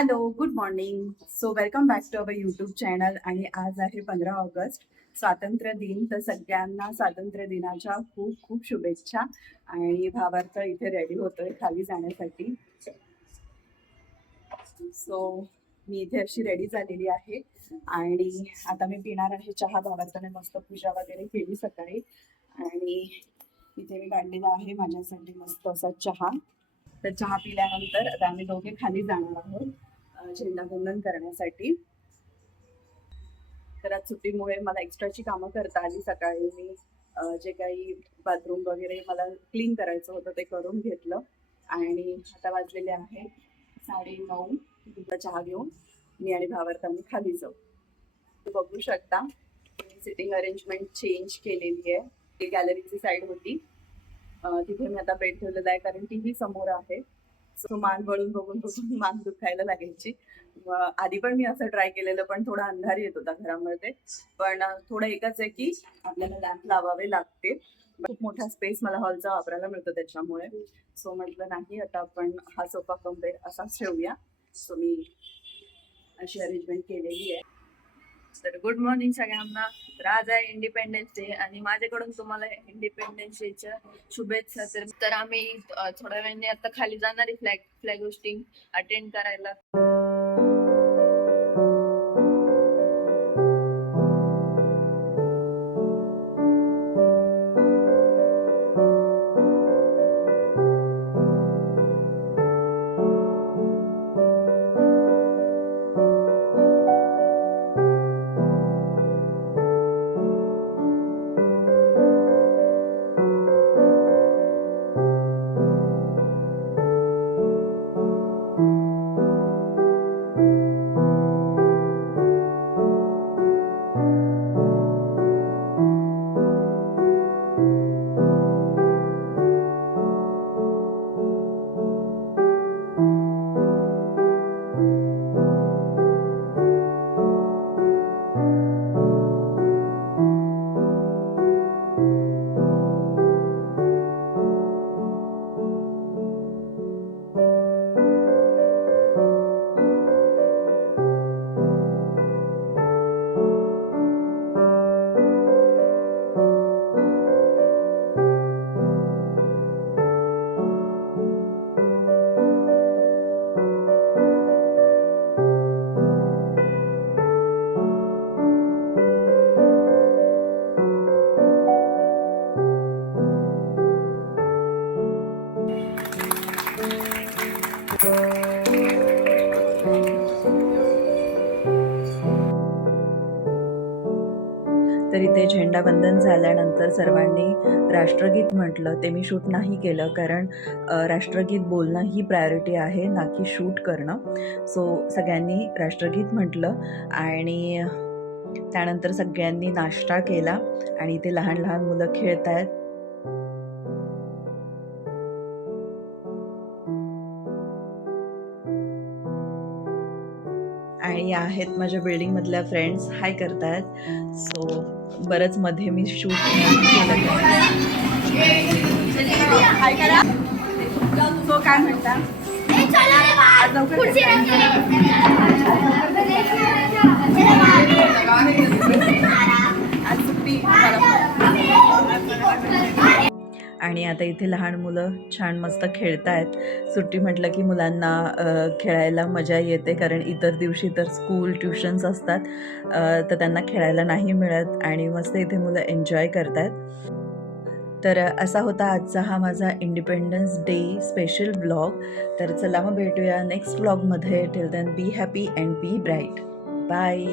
Hello, good morning. So welcome back to our YouTube channel. आणि आज आहे 15 August, स्वातंत्र्य दिन. तर सगळ्यांना स्वातंत्र्य दिनाच्या खूप खूप शुभेच्छा. आणि भावार्थ इथे रेडी होतोय खाली जाण्यासाठी. सो मी इथे अशी रेडी झालेली आहे आणि आता मी पिणार आहे चहा. भावार्थाने मस्त पूजा वगैरे केली सकाळी आणि इथे मी काढलेला आहे माझ्यासाठी मस्त असा चहा. तर चहा पिल्यानंतर आता आम्ही दोघे खाली जाणार आहोत झेंडावंदन करण्यासाठी. तर आज सुट्टीमुळे मला एक्स्ट्राची कामं करता आली. सकाळी मी जे काही बाथरूम वगैरे मला क्लीन करायचं होतं ते करून घेतलं आणि आता वाजलेले आहे 9:30. तुमचा चहा घेऊन मी आणि भावार्थ आम्ही खाली जाऊ. तुम्ही बघू शकता सिटिंग अरेंजमेंट चेंज केलेली आहे. ती गॅलरीची साईड होती, तिथे मी आता बेड ठेवलेला आहे कारण टीव्ही समोर आहे. सो मान वळून बघून बघून मान दुखायला लागायची. आधी पण मी असं ट्राय केलेलं पण थोडा अंधार येत होता घरामध्ये. पण थोडं एकच आहे की आपल्याला लॅम्प लावावे लागते. खूप मोठा स्पेस मला हॉलचा वापरायला मिळतो त्याच्यामुळे. सो म्हटलं नाही, आता आपण हा सोफा कम बेड असाच ठेवूया. सो मी अशी अरेंजमेंट केलेली आहे. तर गुड मॉर्निंग सगळ्यांना. तर आज आहे इंडिपेंडन्स डे आणि माझ्याकडून तुम्हाला इंडिपेंडन्स डेच्या शुभेच्छा. तर आम्ही थोड्या वेळाने आता खाली जाणार आहे फ्लॅग होस्टिंग अटेंड करायला. तर इथे झेंडावंदन झाल्यानंतर सर्वांनी राष्ट्रगीत म्हटलं. ते मी शूट नाही केलं कारण राष्ट्रगीत बोलणं ही प्रायोरिटी आहे, ना की शूट करणं. सो सगळ्यांनी राष्ट्रगीत म्हटलं आणि त्यानंतर सगळ्यांनी नाश्ता केला आणि इथे लहान लहान मुलं खेळत आहेत. आणि आहेत माझ्या बिल्डिंगमधल्या फ्रेंड्स हाय करतायत. सो बरंच मध्ये मी शूट केलं. हाय करा. सो काय म्हणता आज लवकर आज सुट्टी. आणि आता इथे लहान मुलं छान मस्त खेळत आहेत. सुट्टी म्हटलं की मुलांना खेळायला मजा येते कारण इतर दिवशी तर स्कूल ट्युशन्स असतात, तर त्यांना खेळायला नाही मिळत आणि मस्त इथे मुलं एन्जॉय करत आहेत. तर असा होता आजचा हा माझा इंडिपेंडन्स डे स्पेशल व्लॉग. तर चला मग भेटूया नेक्स्ट व्लॉगमध्ये. Till then be happy and be bright. Bye.